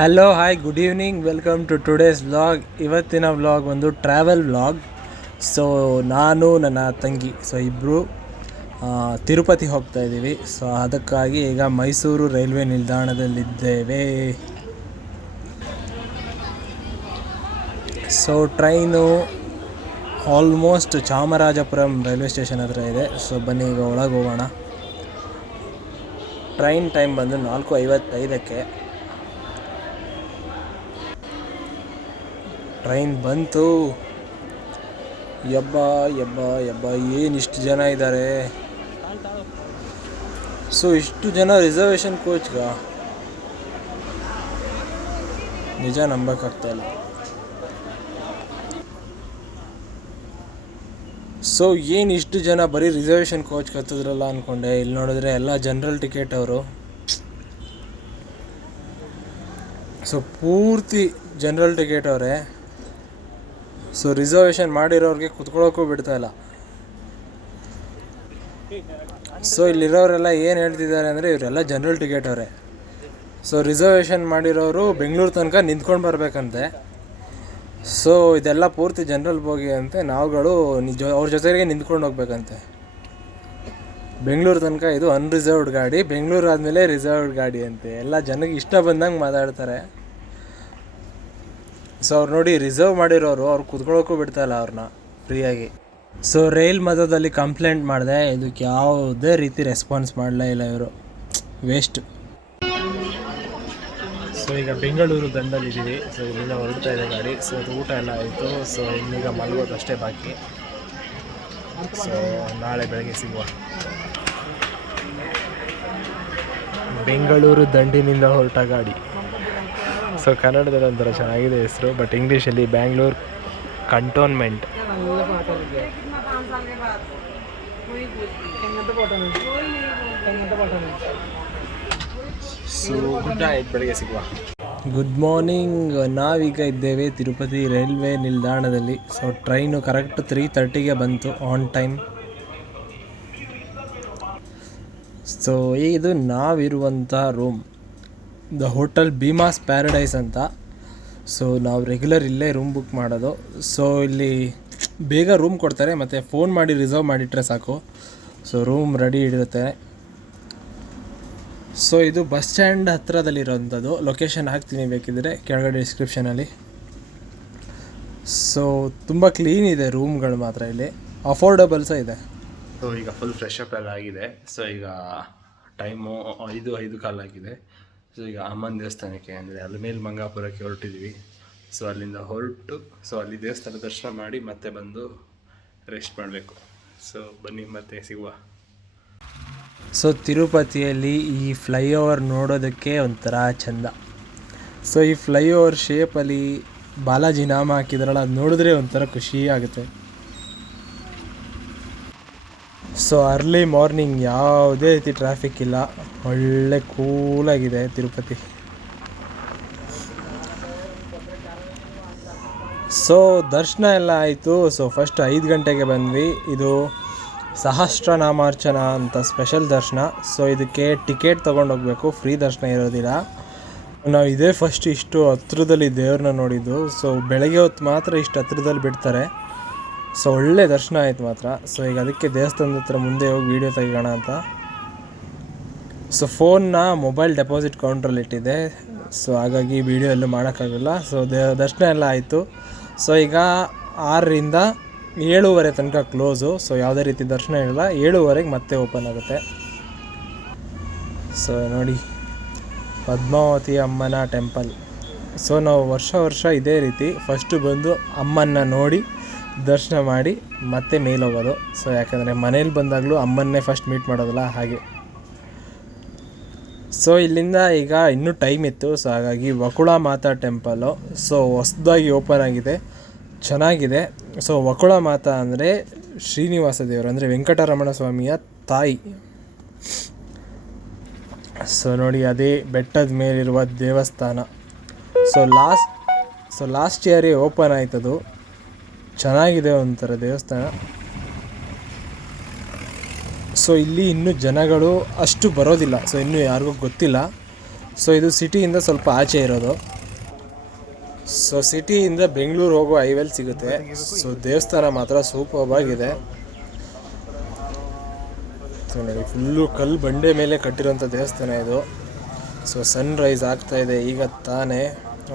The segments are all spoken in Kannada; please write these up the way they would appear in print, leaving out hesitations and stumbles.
Hello hi good evening, welcome to today's vlog. ಇವತ್ತಿನ ವ್ಲಾಗ್ ಒಂದು ಟ್ರಾವೆಲ್ ವ್ಲಾಗ್. ಸೊ ನಾನು ನನ್ನ ತಂಗಿ ಇಬ್ಬರು ತಿರುಪತಿ ಹೋಗ್ತಾ ಇದ್ದೀವಿ. ಸೊ ಅದಕ್ಕಾಗಿ ಈಗ ಮೈಸೂರು ರೈಲ್ವೆ ನಿಲ್ದಾಣದಲ್ಲಿದ್ದೇವೆ. So train almost Chamarajapuram railway station ಹತ್ರ ಇದೆ. ಸೊ ಬನ್ನಿ ಈಗ ಒಳಗೆ ಹೋಗೋಣ. ಟ್ರೈನ್ ಟೈಮ್ ಬಂದು 4:55. ಟ್ರೈನ್ ಬಂತು. ಯಬ್ಬ ಏನಿಷ್ಟು ಜನ ಇದ್ದಾರೆ. ಸೊ ಇಷ್ಟು ಜನ ರಿಸರ್ವೇಷನ್ ಕೋಚ್ಗ ನಿಜ ನಂಬಕ್ಕಾಗ್ತಾಯಿಲ್ಲ. ಸೊ ಏನು ಇಷ್ಟು ಜನ ಬರೀ ರಿಸರ್ವೇಷನ್ ಕೋಚ್ ಕತ್ತಿದ್ರಲ್ಲ ಅಂದ್ಕೊಂಡೆ. ಇಲ್ಲಿ ನೋಡಿದ್ರೆ ಎಲ್ಲ ಜನರಲ್ ಟಿಕೆಟ್ ಅವರು. ಸೊ ಪೂರ್ತಿ ಜನರಲ್ ಟಿಕೆಟ್ ಅವರೇ. ಸೊ ರಿಸರ್ವೇಷನ್ ಮಾಡಿರೋರಿಗೆ ಕುತ್ಕೊಳ್ಳೋಕ್ಕೂ ಬಿಡ್ತಾಯಿಲ್ಲ. ಸೊ ಇಲ್ಲಿರೋರೆಲ್ಲ ಏನು ಹೇಳ್ತಿದ್ದಾರೆ ಅಂದರೆ ಇವರೆಲ್ಲ ಜನರಲ್ ಟಿಕೆಟ್ ಅವರೇ. ಸೊ ರಿಸರ್ವೇಷನ್ ಮಾಡಿರೋರು ಬೆಂಗಳೂರು ತನಕ ನಿಂತ್ಕೊಂಡು ಬರಬೇಕಂತೆ. ಸೊ ಇದೆಲ್ಲ ಪೂರ್ತಿ ಜನರಲ್ ಬೋಗಿ ಅಂತೆ. ನಾವುಗಳು ಅವ್ರ ಜೊತೆಗೆ ನಿಂತ್ಕೊಂಡು ಹೋಗ್ಬೇಕಂತೆ. ಬೆಂಗಳೂರು ತನಕ ಇದು ಅನ್ರಿಸರ್ವ್ಡ್ ಗಾಡಿ, ಬೆಂಗಳೂರು ಆದಮೇಲೆ ರಿಸರ್ವ್ಡ್ ಗಾಡಿ ಅಂತೆ. ಎಲ್ಲ ಜನಕ್ಕೆ ಇಷ್ಟ ಬಂದಂಗೆ ಮಾತಾಡ್ತಾರೆ. ಸೊ ಅವ್ರು ನೋಡಿ, ರಿಸರ್ವ್ ಮಾಡಿರೋರು ಅವ್ರು ಕುತ್ಕೊಳ್ಳೋಕ್ಕೂ ಬಿಡ್ತಾಯಿಲ್ಲ ಅವ್ರನ್ನ ಫ್ರೀಯಾಗಿ. ಸೊ ರೈಲ್ ಮಧ್ಯದಲ್ಲಿ ಕಂಪ್ಲೇಂಟ್ ಮಾಡಿದೆ, ಇದಕ್ಕೆ ಯಾವುದೇ ರೀತಿ ರೆಸ್ಪಾನ್ಸ್ ಮಾಡಲೇ ಇಲ್ಲ ಇವರು. ವೇಸ್ಟ್. ಸೊ ಈಗ ಬೆಂಗಳೂರು ದಂಡಲ್ಲಿದ್ದೀವಿ. ಸೊ ಇಲ್ಲಿಂದ ಹೊರಡ್ತಾ ಇದೆ ಗಾಡಿ. ಸೊ ಅದು ಊಟ ಎಲ್ಲ ಆಯಿತು. ಸೊ ಇನ್ನೀಗ ಮಲಗೋದು ಅಷ್ಟೇ ಬಾಕಿ. ಸೊ ನಾಳೆ ಬೆಳಗ್ಗೆ ಸಿಗುವ. ಬೆಂಗಳೂರು ದಂಡಿನಿಂದ ಹೊರಟ ಗಾಡಿ. ಸೊ ಕನ್ನಡದಲ್ಲಿ ಒಂಥರ ಚೆನ್ನಾಗಿದೆ ಹೆಸರು, ಬಟ್ ಇಂಗ್ಲೀಷಲ್ಲಿ Bangalore cantonment. So good night, ಬೆಳಗ್ಗೆ ಸಿಗುವ. Good morning. ನಾವೀಗ ಇದ್ದೇವೆ ತಿರುಪತಿ ರೈಲ್ವೆ ನಿಲ್ದಾಣದಲ್ಲಿ. ಸೊ ಟ್ರೈನು ಕರೆಕ್ಟ್ 3:30ಗೆ ಬಂತು, ಆನ್ ಟೈಮ್. ಸೊ ಇದು ನಾವಿರುವಂಥ room, the hotel Bheemas paradise ಅಂತ. ಸೊ ನಾವು ರೆಗ್ಯುಲರ್ ಇಲ್ಲೇ ರೂಮ್ ಬುಕ್ ಮಾಡೋದು. ಸೊ ಇಲ್ಲಿ ಬೇಗ ರೂಮ್ ಕೊಡ್ತಾರೆ, ಮತ್ತು ಫೋನ್ ಮಾಡಿ ರಿಸರ್ವ್ ಮಾಡಿಟ್ರೆ ಸಾಕು. ಸೊ ರೂಮ್ ರೆಡಿ ಇರುತ್ತೆ. ಸೊ ಇದು ಬಸ್ ಸ್ಟ್ಯಾಂಡ್ ಹತ್ತಿರದಲ್ಲಿರೋವಂಥದ್ದು. ಲೊಕೇಶನ್ ಹಾಕ್ತೀನಿ ಬೇಕಿದ್ದರೆ ಕೆಳಗಡೆ ಡಿಸ್ಕ್ರಿಪ್ಷನಲ್ಲಿ. ಸೊ ತುಂಬ ಕ್ಲೀನ್ ಇದೆ ರೂಮ್ಗಳು ಮಾತ್ರ ಇಲ್ಲಿ, ಅಫೋರ್ಡಬಲ್ ಸಹ ಇದೆ. ಸೊ ಈಗ ಫುಲ್ ಫ್ರೆಶ್ ಅಪ್ ಎಲ್ಲ ಆಗಿದೆ. ಸೊ ಈಗ ಟೈಮು 5:05 ಆಗಿದೆ. ಸೊ ಈಗ ಅಮ್ಮನ ದೇವಸ್ಥಾನಕ್ಕೆ ಅಂದರೆ ಅಲಮೇಲು ಮಂಗಾಪುರಕ್ಕೆ ಹೊರಟಿದ್ವಿ. ಸೊ ಅಲ್ಲಿಂದ ಹೊರಟು ಅಲ್ಲಿ ದೇವಸ್ಥಾನ ದರ್ಶನ ಮಾಡಿ ಮತ್ತೆ ಬಂದು ರೆಸ್ಟ್ ಮಾಡಬೇಕು. ಸೊ ಬನ್ನಿ ಮತ್ತೆ ಸಿಗುವ. ಸೊ ತಿರುಪತಿಯಲ್ಲಿ ಈ ಫ್ಲೈಓವರ್ ನೋಡೋದಕ್ಕೆ ಒಂಥರ ಚೆಂದ. ಸೊ ಈ ಫ್ಲೈಓವರ್ ಶೇಪಲ್ಲಿ ಬಾಲಾಜಿ ನಾಮ ಹಾಕಿದ್ರಲ್ಲ, ಅದು ನೋಡಿದ್ರೆ ಒಂಥರ ಖುಷಿ ಆಗುತ್ತೆ. ಸೊ ಅರ್ಲಿ ಮಾರ್ನಿಂಗ್ ಯಾವುದೇ ರೀತಿ ಟ್ರಾಫಿಕ್ ಇಲ್ಲ, ಒಳ್ಳೆ ಕೂಲಾಗಿದೆ ತಿರುಪತಿ. ಸೊ ದರ್ಶನ ಎಲ್ಲ ಆಯಿತು. ಸೊ ಫಸ್ಟ್ 5 ಗಂಟೆಗೆ ಬಂದ್ವಿ. ಇದು ಸಹಸ್ರನಾಮಾರ್ಚನ ಅಂತ ಸ್ಪೆಷಲ್ ದರ್ಶನ. ಸೊ ಇದಕ್ಕೆ ಟಿಕೆಟ್ ತೊಗೊಂಡೋಗ್ಬೇಕು, ಫ್ರೀ ದರ್ಶನ ಇರೋದಿಲ್ಲ. ನಾವು ಇದೇ ಫಸ್ಟ್ ಇಷ್ಟು ಹತ್ರದಲ್ಲಿ ದೇವ್ರನ್ನ ನೋಡಿದ್ದು. ಸೊ ಬೆಳಗ್ಗೆ ಹೊತ್ತು ಮಾತ್ರ ಇಷ್ಟು ಹತ್ರದಲ್ಲಿ ಬಿಡ್ತಾರೆ. ಸೊ ಒಳ್ಳೆ ದರ್ಶನ ಆಯ್ತು ಮಾತ್ರ. ಸೊ ಈಗ ಅದಕ್ಕೆ ದೇವಸ್ಥಾನದ ಹತ್ರ ಮುಂದೆ ಹೋಗಿ ವೀಡಿಯೋ ತೆಗೋಣ ಅಂತ. ಸೊ ಫೋನ್ನ ಮೊಬೈಲ್ ಡೆಪಾಸಿಟ್ ಕೌಂಟ್ರಲ್ಲಿ ಇಟ್ಟಿದೆ. ಸೊ ಹಾಗಾಗಿ ವೀಡಿಯೋ ಎಲ್ಲೂ ಮಾಡೋಕ್ಕಾಗಲ್ಲ. ಸೊ ದರ್ಶನ ಎಲ್ಲ ಆಯಿತು. ಸೊ ಈಗ 6ರಿಂದ 7:30 ತನಕ ಕ್ಲೋಸು. ಸೊ ಯಾವುದೇ ರೀತಿ ದರ್ಶನ ಇರಲ್ಲ. 7:30ಗೆ ಮತ್ತೆ ಓಪನ್ ಆಗುತ್ತೆ. ಸೊ ನೋಡಿ, ಪದ್ಮಾವತಿ ಅಮ್ಮನ ಟೆಂಪಲ್. ಸೊ ನಾವು ವರ್ಷ ಇದೇ ರೀತಿ ಫಸ್ಟು ಬಂದು ಅಮ್ಮನ್ನ ನೋಡಿ ದರ್ಶನ ಮಾಡಿ ಮತ್ತೆ ಮೇಲೆ ಹೋಗೋದು. ಸೊ ಯಾಕಂದರೆ ಮನೇಲಿ ಬಂದಾಗಲೂ ಅಮ್ಮನ್ನೇ ಫಸ್ಟ್ ಮೀಟ್ ಮಾಡೋದಲ್ಲ, ಹಾಗೆ. ಸೊ ಇಲ್ಲಿಂದ ಈಗ ಇನ್ನೂ ಟೈಮ್ ಇತ್ತು. ಸೊ ಹಾಗಾಗಿ ವಕುಳ ಮಾತಾ ಟೆಂಪಲ್ಲು ಸೊ ಹೊಸದಾಗಿ ಓಪನ್ ಆಗಿದೆ, ಚೆನ್ನಾಗಿದೆ. ಸೊ ವಕುಳ ಮಾತಾ ಅಂದರೆ ಶ್ರೀನಿವಾಸ ದೇವರು, ಅಂದರೆ ವೆಂಕಟರಮಣ ಸ್ವಾಮಿಯ ತಾಯಿ. ಸೊ ನೋಡಿ, ಅದೇ ಬೆಟ್ಟದ ಮೇಲಿರುವ ದೇವಸ್ಥಾನ. ಸೊ ಲಾಸ್ಟ್ ಇಯರೇ ಓಪನ್ ಆಯ್ತದು. ಚೆನ್ನಾಗಿದೆ ಒಂಥರ ದೇವಸ್ಥಾನ. ಸೊ ಇಲ್ಲಿ ಇನ್ನೂ ಜನಗಳು ಅಷ್ಟು ಬರೋದಿಲ್ಲ. ಸೊ ಇನ್ನೂ ಯಾರಿಗೂ ಗೊತ್ತಿಲ್ಲ. ಸೊ ಇದು ಸಿಟಿಯಿಂದ ಸ್ವಲ್ಪ ಆಚೆ ಇರೋದು. ಸೊ ಸಿಟಿಯಿಂದ ಬೆಂಗಳೂರು ಹೋಗೋ ಹೈವೇಲಿ ಸಿಗುತ್ತೆ. ಸೊ ದೇವಸ್ಥಾನ ಮಾತ್ರ ಸೂಪರ್ಬ್ ಆಗಿದೆ. ಸೊ ನೋಡಿ, ಫುಲ್ಲು ಕಲ್ಲು ಬಂಡೆ ಮೇಲೆ ಕಟ್ಟಿರೋಂಥ ದೇವಸ್ಥಾನ ಇದು. ಸೊ ಸನ್ ರೈಸ್ ಆಗ್ತಾ ಇದೆ ಈಗ ತಾನೇ,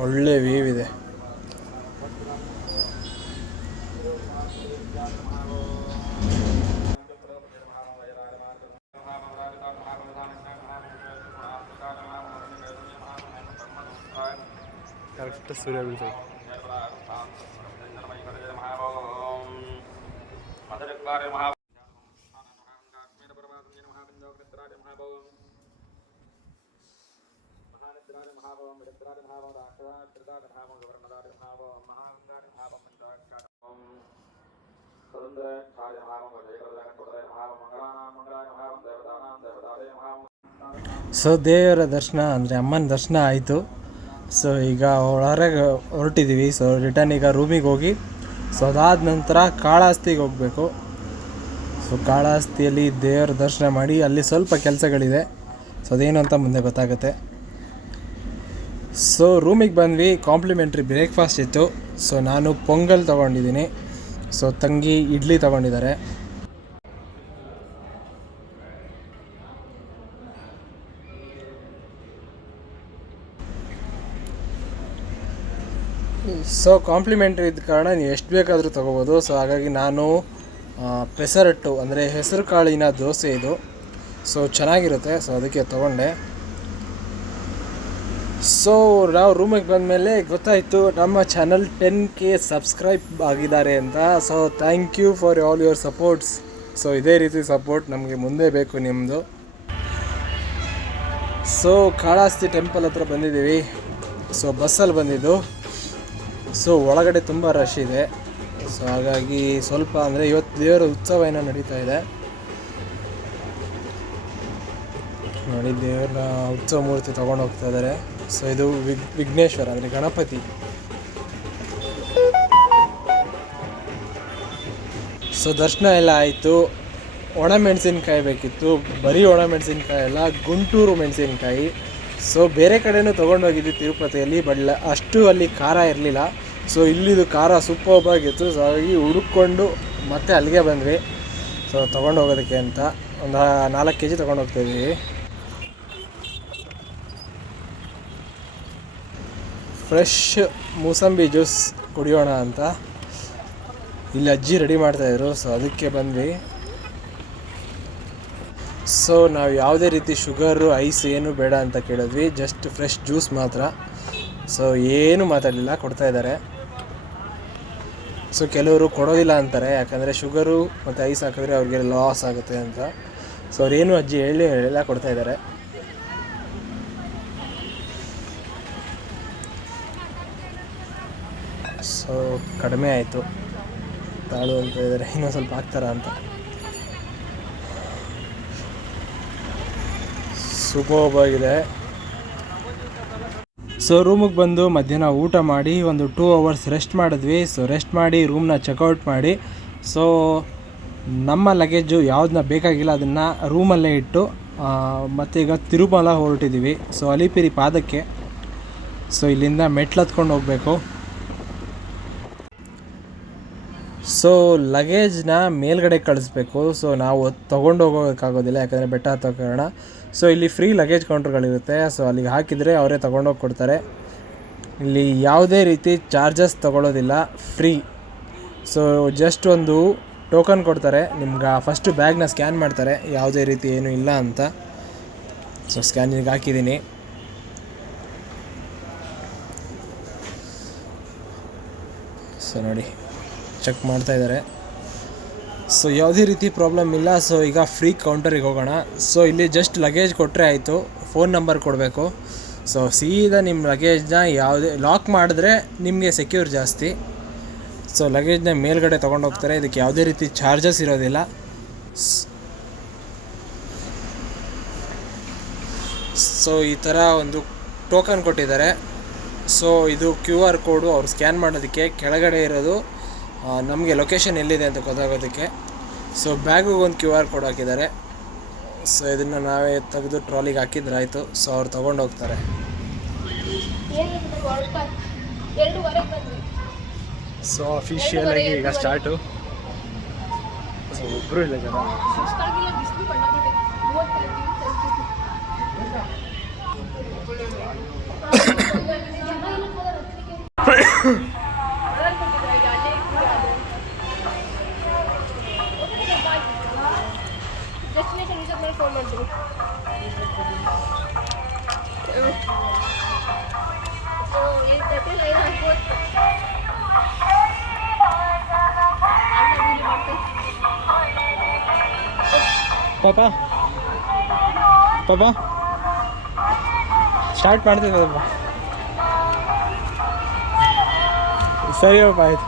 ಒಳ್ಳೆ ವ್ಯೂ ಇದೆ. ಕರೆಕ್ಟ್ ಸೂರ್ಯ ಬೀಳ್ತದೆ. ಸೊ ದೇವರ ದರ್ಶನ ಅಂದರೆ ಅಮ್ಮನ ದರ್ಶನ ಆಯಿತು. ಸೊ ಈಗ ಹೊರಗೆ ಹೊರಟಿದ್ದೀವಿ. ಸೊ ರಿಟರ್ನ್ ಈಗ ರೂಮಿಗೆ ಹೋಗಿ, ಸೊ ಅದಾದ ನಂತರ ಕಾಳಹಸ್ತಿಗೆ ಹೋಗಬೇಕು. ಸೊ ಕಾಳಹಸ್ತಿಯಲ್ಲಿ ದೇವರ ದರ್ಶನ ಮಾಡಿ ಅಲ್ಲಿ ಸ್ವಲ್ಪ ಕೆಲಸಗಳಿದೆ. ಸೊ ಅದೇನು ಅಂತ ಮುಂದೆ ಗೊತ್ತಾಗುತ್ತೆ. ಸೊ ರೂಮಿಗೆ ಬಂದ್ವಿ. ಕಾಂಪ್ಲಿಮೆಂಟ್ರಿ ಬ್ರೇಕ್ಫಾಸ್ಟ್ ಇತ್ತು. ಸೊ ನಾನು ಪೊಂಗಲ್ ತೊಗೊಂಡಿದ್ದೀನಿ. ಸೊ ತಂಗಿ ಇಡ್ಲಿ ತೊಗೊಂಡಿದ್ದಾರೆ. ಸೊ ಕಾಂಪ್ಲಿಮೆಂಟ್ರಿ ಇದ್ದ ಕಾರಣ ನೀವು ಎಷ್ಟು ಬೇಕಾದರೂ ತೊಗೋಬೋದು. ಸೊ ಹಾಗಾಗಿ ನಾನು ಪೆಸರಟ್ಟು ಅಂದರೆ ಹೆಸರು ಕಾಳಿನ ದೋಸೆ ಇದು. ಸೊ ಚೆನ್ನಾಗಿರುತ್ತೆ. ಸೊ ಅದಕ್ಕೆ ತೊಗೊಂಡೆ. ಸೊ ನಾವು ರೂಮಿಗೆ ಬಂದಮೇಲೆ ಗೊತ್ತಾಯಿತು ನಮ್ಮ ಚಾನಲ್ 10K ಸಬ್ಸ್ಕ್ರೈಬ್ ಆಗಿದ್ದಾರೆ ಅಂತ. So thank you for all your supports. So ಇದೇ ರೀತಿ ಸಪೋರ್ಟ್ ನಮಗೆ ಮುಂದೆ ಬೇಕು ನಿಮ್ಮದು. ಸೊ ಕಾಳಹಸ್ತಿ ಟೆಂಪಲ್ ಹತ್ರ ಬಂದಿದ್ದೀವಿ. ಸೊ ಬಸ್ಸಲ್ಲಿ ಬಂದಿದ್ದು. ಸೊ ಒಳಗಡೆ ತುಂಬ ರಶ್ ಇದೆ. ಸೊ ಹಾಗಾಗಿ ಸ್ವಲ್ಪ ಅಂದರೆ ಇವತ್ತು ದೇವರ ಉತ್ಸವ ಏನೋ ನಡೀತಾ ಇದೆ ನೋಡಿ. ದೇವರ ಉತ್ಸವ ಮೂರ್ತಿ ತೊಗೊಂಡು ಹೋಗ್ತಾ ಇದ್ದಾರೆ. ಸೊ ಇದು ವಿಘ್ನೇಶ್ವರ ಅಂದರೆ ಗಣಪತಿ. ಸೊ ದರ್ಶನ ಎಲ್ಲ ಆಯಿತು. ಒಣಮೆಣಸಿನ್ಕಾಯಿ ಬೇಕಿತ್ತು. ಬರೀ ಒಣಮೆಣಸಿನ್ಕಾಯಿ ಅಲ್ಲ, ಗುಂಟೂರು ಮೆಣಸಿನ್ಕಾಯಿ. ಸೊ ಬೇರೆ ಕಡೆಯೂ ತೊಗೊಂಡೋಗಿದ್ವಿ ತಿರುಪತಿಯಲ್ಲಿ, ಬಟ್ ಅಷ್ಟು ಅಲ್ಲಿ ಖಾರ ಇರಲಿಲ್ಲ. ಸೊ ಇಲ್ಲಿದು ಖಾರ ಸೂಪರ್ಬಾಗಿತ್ತು. ಸೊ ಹಾಗಾಗಿ ಹುಡುಕೊಂಡು ಮತ್ತೆ ಅಲ್ಲಿಗೆ ಬಂದ್ವಿ. ಸೊ ತೊಗೊಂಡೋಗೋದಕ್ಕೆ ಅಂತ ಒಂದು 4 kg ತೊಗೊಂಡೋಗ್ತಾಯಿದ್ದೀವಿ. ಫ್ರೆಶ್ ಮೂಸಂಬಿ ಜ್ಯೂಸ್ ಕುಡಿಯೋಣ ಅಂತ ಇಲ್ಲಿ ಅಜ್ಜಿ ರೆಡಿ ಮಾಡ್ತಾಯಿದ್ರು. ಸೊ ಅದಕ್ಕೆ ಬಂದ್ವಿ. ಸೊ ನಾವು ಯಾವುದೇ ರೀತಿ ಶುಗರು ಐಸ್ ಏನು ಬೇಡ ಅಂತ ಕೇಳಿದ್ವಿ. ಜಸ್ಟ್ ಫ್ರೆಶ್ ಜ್ಯೂಸ್ ಮಾತ್ರ. ಸೊ ಏನು ಮಾತಾಡಲಿಲ್ಲ, ಕೊಡ್ತಾಯಿದ್ದಾರೆ. ಸೊ ಕೆಲವರು ಕೊಡೋದಿಲ್ಲ ಅಂತಾರೆ, ಯಾಕಂದರೆ ಶುಗರು ಮತ್ತು ಐಸ್ ಹಾಕಿದ್ರೆ ಅವ್ರಿಗೆ ಲಾಸ್ ಆಗುತ್ತೆ ಅಂತ. ಸೊ ಅವ್ರೇನು ಅಜ್ಜಿ ಹೇಳಿಲ್ಲ, ಕೊಡ್ತಾಯಿದ್ದಾರೆ. ಸೊ ಕಡಿಮೆ ಆಯಿತು, ತಾಳು ಅಂತ ಇದ್ದಾರೆ, ಇನ್ನೊಂದು ಸ್ವಲ್ಪ ಹಾಕ್ತಾರ ಅಂತ. ಸೂಪರ್ಬಾಗಿದೆ. ಸೊ ರೂಮಿಗೆ ಬಂದು ಮಧ್ಯಾಹ್ನ ಊಟ ಮಾಡಿ ಒಂದು 2 hours ರೆಸ್ಟ್ ಮಾಡಿದ್ವಿ. ಸೊ ರೆಸ್ಟ್ ಮಾಡಿ ರೂಮ್ನ ಚೆಕ್ಔಟ್ ಮಾಡಿ, ಸೊ ನಮ್ಮ ಲಗೇಜು ಯಾವುದನ್ನ ಬೇಕಾಗಿಲ್ಲ ಅದನ್ನು ರೂಮಲ್ಲೇ ಇಟ್ಟು ಮತ್ತು ಈಗ ತಿರುಮಲ ಹೊರಟಿದ್ದೀವಿ. ಸೊ ಅಲಿಪಿರಿ ಪಾದಕ್ಕೆ. ಸೊ ಇಲ್ಲಿಂದ ಮೆಟ್ಲು ಹತ್ಕೊಂಡು ಹೋಗಬೇಕು. ಸೊ ಲಗೇಜ್ನ ಮೇಲ್ಗಡೆ ಕಳಿಸ್ಬೇಕು. ಸೊ ನಾವು ತೊಗೊಂಡು ಹೋಗೋಕ್ಕಾಗೋದಿಲ್ಲ, ಯಾಕಂದರೆ ಬೆಟ್ಟ ಹತ್ತೋ ಕಾರಣ. ಸೊ ಇಲ್ಲಿ ಫ್ರೀ ಲಗೇಜ್ ಕೌಂಟ್ರ್ಗಳಿರುತ್ತೆ. ಸೊ ಅಲ್ಲಿಗೆ ಹಾಕಿದರೆ ಅವರೇ ತೊಗೊಂಡೋಗಿ ಕೊಡ್ತಾರೆ. ಇಲ್ಲಿ ಯಾವುದೇ ರೀತಿ ಚಾರ್ಜಸ್ ತೊಗೊಳ್ಳೋದಿಲ್ಲ, ಫ್ರೀ. ಸೊ ಜಸ್ಟ್ ಒಂದು ಟೋಕನ್ ಕೊಡ್ತಾರೆ ನಿಮ್ಗೆ. ಫಸ್ಟು ಬ್ಯಾಗ್ನ ಸ್ಕ್ಯಾನ್ ಮಾಡ್ತಾರೆ, ಯಾವುದೇ ರೀತಿ ಏನೂ ಇಲ್ಲ ಅಂತ. ಸೊ ಸ್ಕ್ಯಾನಿಂಗ್ ಹಾಕಿದ್ದೀನಿ. ಸೊ ನೋಡಿ, ಚೆಕ್ ಮಾಡ್ತಾಯಿದ್ದಾರೆ. ಸೊ ಯಾವುದೇ ರೀತಿ ಪ್ರಾಬ್ಲಮ್ ಇಲ್ಲ. ಸೊ ಈಗ ಫ್ರೀ ಕೌಂಟರಿಗೆ ಹೋಗೋಣ. ಸೊ ಇಲ್ಲಿ ಜಸ್ಟ್ ಲಗೇಜ್ ಕೊಟ್ಟರೆ ಆಯಿತು, ಫೋನ್ ನಂಬರ್ ಕೊಡಬೇಕು. ಸೊ ಸೀದಾ ನಿಮ್ಮ ಲಗೇಜ್ನ ಯಾವುದೇ ಲಾಕ್ ಮಾಡಿದ್ರೆ ನಿಮಗೆ ಸೆಕ್ಯೂರ್ ಜಾಸ್ತಿ. ಸೊ ಲಗೇಜ್ನ ಮೇಲ್ಗಡೆ ತೊಗೊಂಡು ಹೋಗ್ತಾರೆ. ಇದಕ್ಕೆ ಯಾವುದೇ ರೀತಿ ಚಾರ್ಜಸ್ ಇರೋದಿಲ್ಲ. ಸೊ ಈ ಥರ ಒಂದು ಟೋಕನ್ ಕೊಟ್ಟಿದ್ದಾರೆ. ಸೊ ಇದು QR ಕೋಡು ಅವ್ರು ಸ್ಕ್ಯಾನ್ ಮಾಡೋದಕ್ಕೆ. ಕೆಳಗಡೆ ಇರೋದು ನಮಗೆ ಲೊಕೇಶನ್ ಎಲ್ಲಿದೆ ಅಂತ ಗೊತ್ತಾಗೋದಕ್ಕೆ. ಸೊ ಬ್ಯಾಗಿಗೆ ಒಂದು QR ಕೋಡ್ ಹಾಕಿದ್ದಾರೆ. ಸೊ ಇದನ್ನು ನಾವೇ ತೆಗೆದು ಟ್ರಾಲಿಗೆ ಹಾಕಿದ್ರೆ ಆಯಿತು. ಸೊ ಅವ್ರು ತೊಗೊಂಡು ಹೋಗ್ತಾರೆ. ಸೊ ಅಫಿಷಿಯಲ್ ಆಗಿ ಈಗ ಸ್ಟಾರ್ಟು. ಸೊ ಒಬ್ಬರು ಇಲ್ಲ ಜನ. ಪಾಪಾ ಪಾಪಾ ಸ್ಟಾರ್ಟ್ ಮಾಡ್ತಿದ್ದಪ್ಪ. ಸರಿ ಅಪ್ಪ ಆಯ್ತು.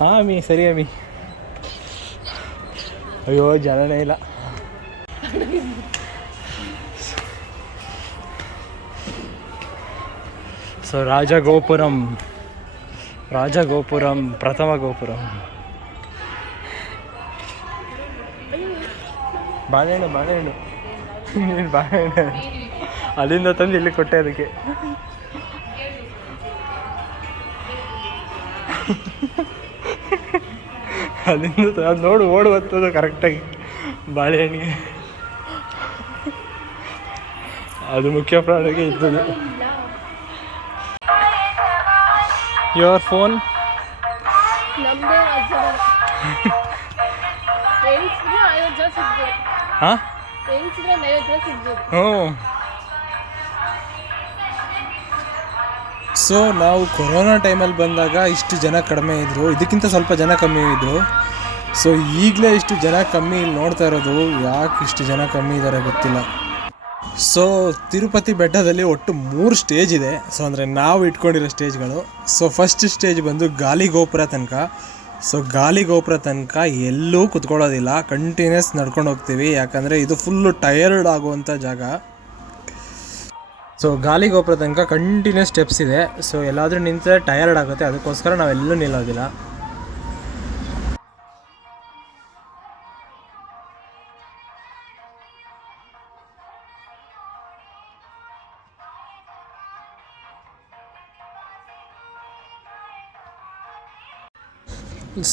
ಹಾಂ ಅಮ್ಮಿ ಸರಿ ಅಮ್ಮಿ. ಅಯ್ಯೋ ಜನನೇ ಇಲ್ಲ. ಸೊ ರಾಜಗೋಪುರಂ ಪ್ರಥಮ ಗೋಪುರಂ. ಬಾಳೆಹಣ್ಣು ಅಲ್ಲಿಂದ ತಂದು ಇಲ್ಲಿ ಕೊಟ್ಟೆ ಅದಕ್ಕೆ. ಅಲ್ಲಿಂದ ಅದು ನೋಡು ಓಡು ಬರ್ತದೆ ಕರೆಕ್ಟಾಗಿ ಬಾಳೆಹಣ್ಣಿಗೆ. ಅದು ಮುಖ್ಯ ಪ್ರಾಣಿಗೆ ಇದ್ದದು. ಯುವರ್ ಫೋನ್ ಹಾಂ ಹ್ಞೂ. ಸೊ ನಾವು ಕೊರೋನಾ ಟೈಮಲ್ಲಿ ಬಂದಾಗ ಇಷ್ಟು ಜನ ಕಡಿಮೆ ಇದ್ದರು, ಇದಕ್ಕಿಂತ ಸ್ವಲ್ಪ ಜನ ಕಮ್ಮಿ ಇದ್ದರು. ಸೊ ಈಗಲೇ ಇಷ್ಟು ಜನ ಕಮ್ಮಿ ಇಲ್ಲಿ ನೋಡ್ತಾ ಇರೋದು. ಯಾಕೆ ಇಷ್ಟು ಜನ ಕಮ್ಮಿ ಇದ್ದಾರೆ ಗೊತ್ತಿಲ್ಲ. ಸೊ ತಿರುಪತಿ ಬೆಟ್ಟದಲ್ಲಿ ಒಟ್ಟು 3 ಸ್ಟೇಜ್ ಇದೆ. ಸೊ ಅಂದರೆ ನಾವು ಇಟ್ಕೊಂಡಿರೋ ಸ್ಟೇಜ್ಗಳು. ಸೊ ಫಸ್ಟ್ ಸ್ಟೇಜ್ ಬಂದು ಗಾಲಿಗೋಪುರ ತನಕ. ಸೊ ಗಾಲಿಗೋಪುರ ತನಕ ಎಲ್ಲೂ ಕುತ್ಕೊಳ್ಳೋದಿಲ್ಲ, ಕಂಟಿನ್ಯೂಸ್ ನಡ್ಕೊಂಡು ಹೋಗ್ತೀವಿ. ಯಾಕಂದರೆ ಇದು ಫುಲ್ಲು ಟಯರ್ಡ್ ಆಗುವಂಥ ಜಾಗ. ಸೊ ಗಾಲಿಗೋಪುರ ತನಕ ಕಂಟಿನ್ಯೂಸ್ ಸ್ಟೆಪ್ಸ್ ಇದೆ. ಸೊ ಎಲ್ಲಾದರೂ ನಿಂತರೆ ಟಯರ್ಡ್ ಆಗುತ್ತೆ, ಅದಕ್ಕೋಸ್ಕರ ನಾವೆಲ್ಲೂ ನಿಲ್ಲೋದಿಲ್ಲ.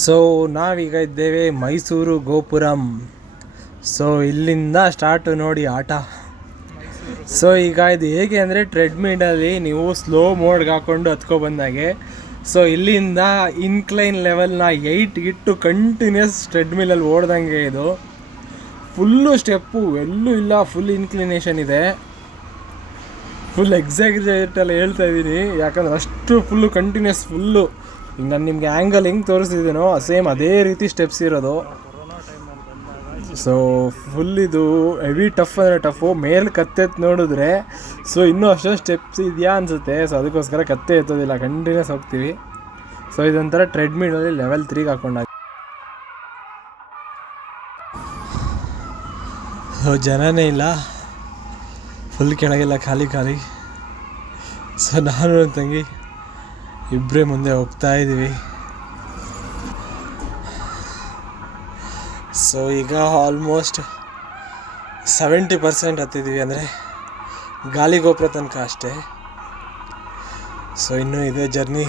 ಸೊ ನಾವೀಗ ಇದ್ದೇವೆ ಮೈಸೂರು ಗೋಪುರಂ. ಸೊ ಇಲ್ಲಿಂದ ಸ್ಟಾರ್ಟು ನೋಡಿ ಆಟ. ಸೊ ಈಗ ಇದು ಹೇಗೆ ಅಂದರೆ ಟ್ರೆಡ್ಮಿಲಲ್ಲಿ ನೀವು ಸ್ಲೋ ಮೋಡ್ಗೆ ಹಾಕ್ಕೊಂಡು ಹತ್ಕೊಬಂದಾಗೆ. ಸೊ ಇಲ್ಲಿಂದ ಇನ್ಕ್ಲೈನ್ ಲೆವೆಲ್ನ 8 ಇಟ್ಟು ಕಂಟಿನ್ಯೂಸ್ ಟ್ರೆಡ್ಮಿಲಲ್ಲಿ ಓಡ್ದಂಗೆ. ಇದು ಫುಲ್ಲು ಸ್ಟೆಪ್ಪು ಎಲ್ಲೂ ಇಲ್ಲ, ಫುಲ್ ಇನ್ಕ್ಲಿನೇಷನ್ ಇದೆ. ಫುಲ್ ಎಕ್ಸಾಕ್ಟಲ್ಲಿ ಹೇಳ್ತಾ ಇದ್ದೀನಿ, ಯಾಕಂದ್ರೆ ಅಷ್ಟು ಫುಲ್ಲು ಕಂಟಿನ್ಯೂಸ್ ಫುಲ್ಲು. ಈಗ ನಾನು ನಿಮಗೆ ಆ್ಯಂಗಲ್ ಹೆಂಗೆ ತೋರಿಸ್ತಿದ್ದೀನೋ ಸೇಮ್ ಅದೇ ರೀತಿ ಸ್ಟೆಪ್ಸ್ ಇರೋದು. ಸೊ ಫುಲ್ ಇದು ಹೆವಿ ಟಫ್ ಅಂದರೆ ಟಫು. ಮೇಲೆ ಕತ್ತೆತ್ತು ನೋಡಿದ್ರೆ ಸೊ ಇನ್ನೂ ಅಷ್ಟೊಂದು ಸ್ಟೆಪ್ಸ್ ಇದೆಯಾ ಅನಿಸುತ್ತೆ. ಸೊ ಅದಕ್ಕೋಸ್ಕರ ಕತ್ತೆ ಎತ್ತೋದಿಲ್ಲ, ಕಂಟಿನ್ಯೂಸ್ ಹೋಗ್ತೀವಿ. ಸೊ ಇದೊಂಥರ ಟ್ರೆಡ್ಮಿಲಲ್ಲಿ ಲೆವೆಲ್ 3ಗೆ ಹಾಕೊಂಡಾಗ. ಸೊ ಜನನೇ ಇಲ್ಲ, ಫುಲ್ ಕೆಳಗೆಲ್ಲ ಖಾಲಿ. ಸೊ ನಾನು ನನ್ನ ತಂಗಿ ಇಬ್ಬರೇ ಮುಂದೆ ಹೋಗ್ತಾ ಇದ್ದೀವಿ. ಸೊ ಈಗ ಆಲ್ಮೋಸ್ಟ್ 70% ಹತ್ತಿದ್ದೀವಿ, ಅಂದರೆ ಗಾಲಿಗೋಪುರ ತನಕ ಅಷ್ಟೇ. ಸೊ ಇನ್ನೂ ಇದೆ ಜರ್ನಿ.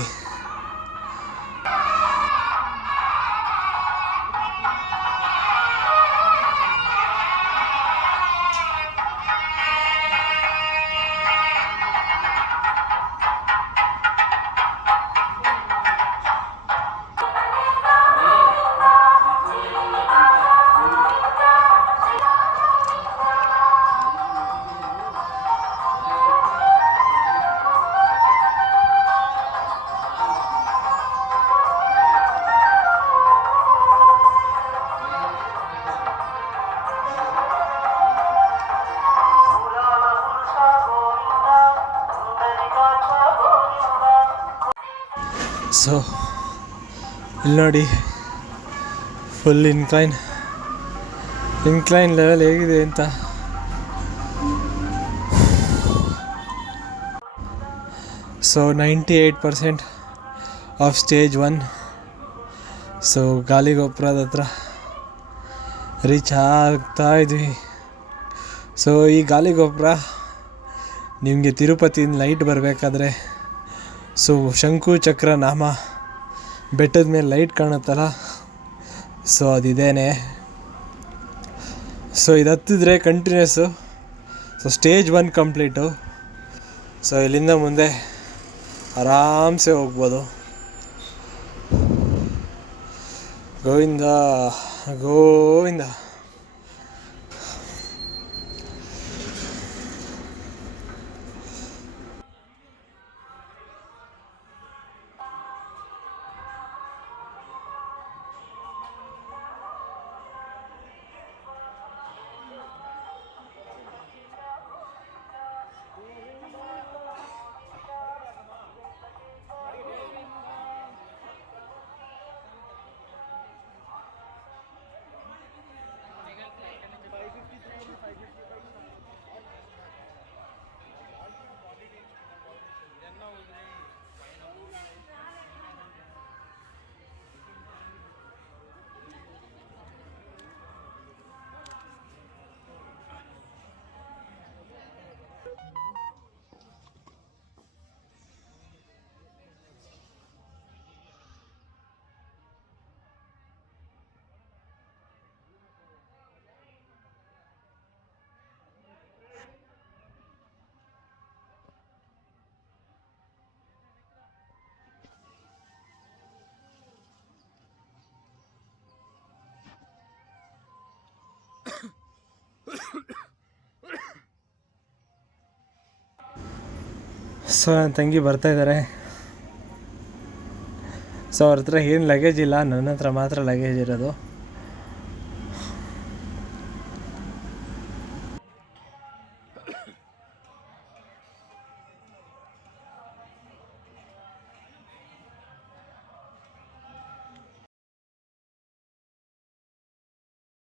ಸೊ ಇಲ್ಲಿ ನೋಡಿ ಫುಲ್ ಇನ್ಕ್ಲೈನ್ ಲೆವೆಲ್ ಹೇಗಿದೆ ಅಂತ. So 98% of stage 1. ಸೊ ಗಾಲಿಗೋಪುರದ ಹತ್ರ ರೀಚ್ ಆಗ್ತಾ ಇದ್ವಿ. ಸೊ ಈ ಗಾಲಿಗೋಪುರ ನಿಮಗೆ ತಿರುಪತಿಯಿಂದ ಲೈಟ್ ಬರಬೇಕಾದ್ರೆ ಸೊ ಶಂಕು ಚಕ್ರ ನಾಮ ಬೆಟ್ಟದ ಮೇಲೆ ಲೈಟ್ ಕಾಣುತ್ತಲ್ಲ, ಸೊ ಅದಿದೇನೆ. ಸೊ ಇದು ಹತ್ತಿದ್ರೆ continuous. So stage 1 complete. So ಇಲ್ಲಿಂದ ಮುಂದೆ ಆರಾಮ್ಸೆ ಹೋಗ್ಬೋದು. ಗೋವಿಂದ ಗೋವಿಂದ. ಸೊ ನನ್ನ ತಂಗಿ ಬರ್ತಾಯಿದ್ದಾರೆ. ಸೊ ಅವ್ರ ಹತ್ರ ಏನು ಲಗೇಜ್ ಇಲ್ಲ, ನನ್ನ ಹತ್ರ ಮಾತ್ರ ಲಗೇಜ್ ಇರೋದು.